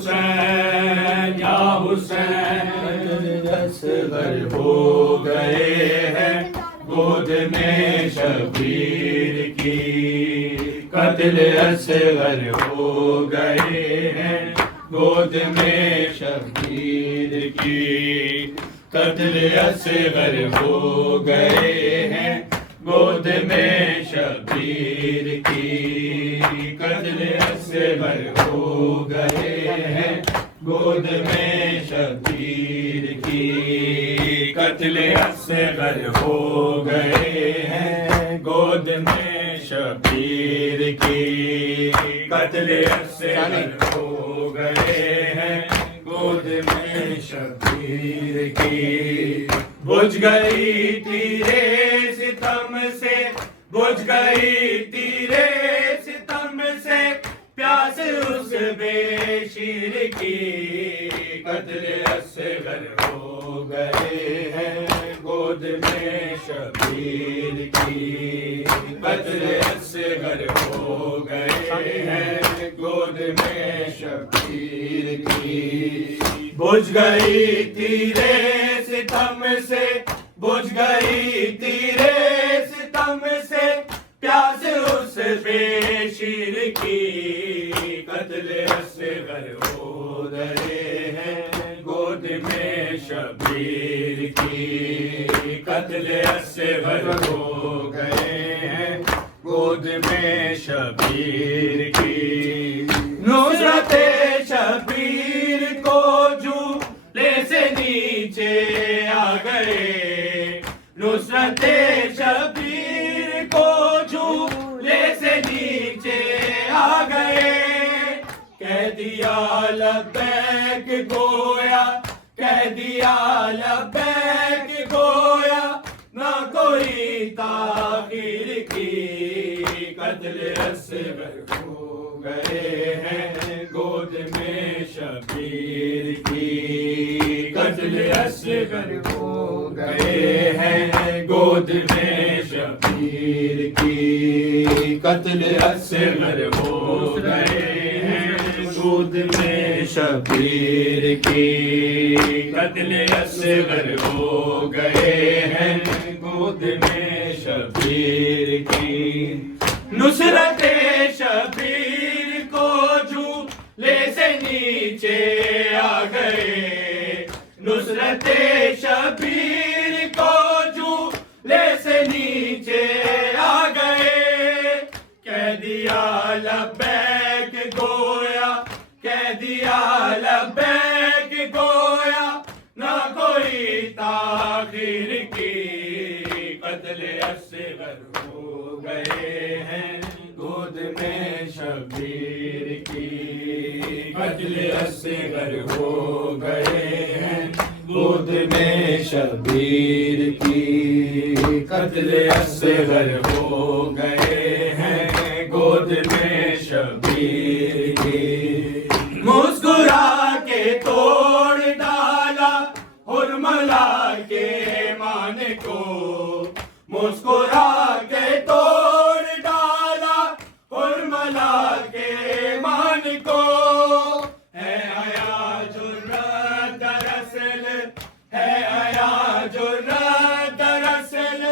حسین یا حسین اصغر ہو گئے ہیں گود میں شبیر کی، قتل اصغر ہو گئے ہیں گود میں شبیر کی، قتل اصغر ہو گئے ہیں گود میں شبیر کی، قتل اصغر ہو گئے ہیں گود میں شبیر کی، قتل اصغر ہو گئے ہیں گود میں شبیر کی، قتل اصغر ہو گئے ہیں گود میں شبیر کی، بجھ گئی تیرے ستم سے، بجھ گئی تیرے ستم سے پیاس اس بے شیر کی، قتل اصغر ہو گئے ہیں گود میں شبیر کی، قتل اصغر ہو گئے ہیں گود میں شبیر کی، بجھ گئی تیرے ستم سے، بجھ گئی تیرے ستم سے پیاس اس بے شیر کی، قتل اصغر ہو گئے ہیں گود میں شبیر کی، قتل اصغر ہو گئے ہیں گود میں شبیر کی، نصرت شبیر کو جھولے سے نیچے آ گئے، نصرت شبیر کو جھولے سے نیچے آ گئے، کہہ دیا لبیک گویا، کہہ دیا لبیک گویا نہ کوئی تاخیر کی، قتل اصغر ہو گئے ہیں گود میں شبیر کی، قتل اصغر ہو گئے ہیں گود میں شبیر کی، قتل اصغر ہو گئے ہیں گود میں شبیر کی، قتل اصغر ہو گئے ہیں گود میں شبیر کی، نصرت شبیر کو جھولے سے نیچے آ گئے، نصرت شبیر کو جھولے سے نیچے آ گئے، کہہ دیا لبیک گویا، کہہ دیا لبیک گویا نہ کوئی تاخیر کی، قتل اصغر ہو گئے ہیں گود میں شبیر کی، قتل اصغر ہو گئے ہیں گود میں شبیر کی، قتل اصغر ہو گئے ہیں گود میں شبیر کی، مسکرا کے توڑ ڈالا حرملا کے مان کو، مسکرا کے توڑ ڈالا حرملا کے مان کو، ہے آیا جرأت دراصل، ہے آیا جرأت دراصل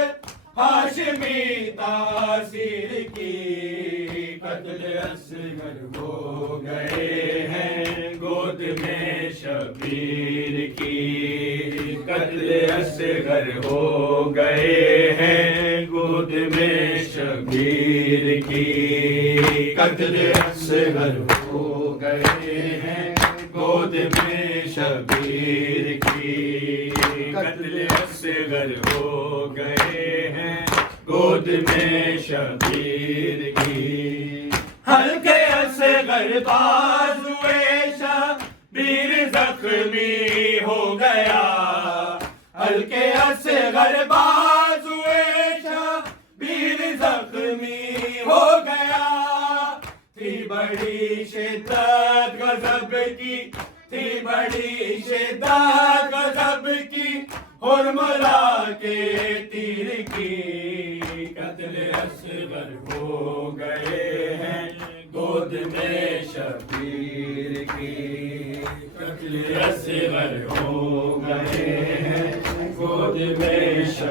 ہاشمی تاثیر کی، قتل اصغر ہو گئے ہیں گود میں شبیر کی، قتل اصغر ہو گئے ہیں گود میں شبیر کی، قتل اصغر ہو گئے ہیں گود میں شبیر کی، قتل اصغر ہو گئے ہیں گود میں شبیر کی، ہلکے اصغر بازوئے شبیر زخمی ہو گیا، ہلکے اصغر بازوئے شبیر زخمی ہو گیا، تھی بڑی شدت غضب کی، تھی بڑی شدت غضب کی حرملا کے تیر کی، قتل اصغر ہو گئے ہیں گود گود میں شبیر کی، قتل اصغر ہو گئے ہیں گود میں شبیر